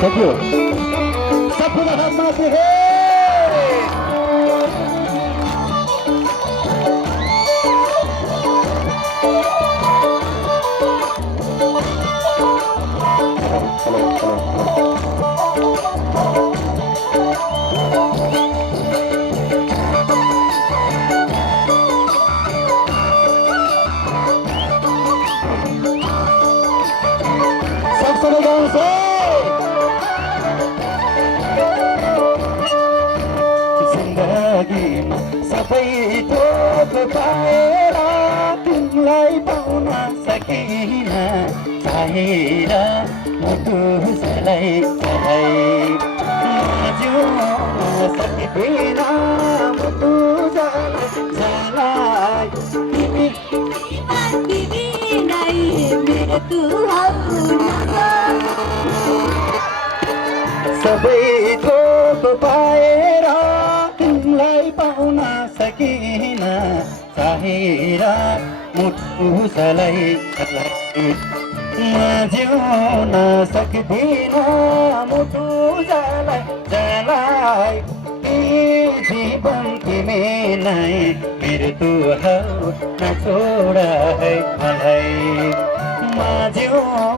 Thank you. Sapna Hamasi, hey! Saksana dansa! जिन्दगीमा सबै थोक पाएर तिमीलाई पाउन सकिन चाहेर मुटुसलाई जिउन सकिँदैन मुटु जलाई तिमी नै मृत्यु सबै थोक पाएर तिमीलाई पाउन सकिन चाहेर मुटुसलाई जिउन सक्दिन मुटु जलाई जीवन तिमी नै मृत्यु हौ नछोड है मलाई जिउ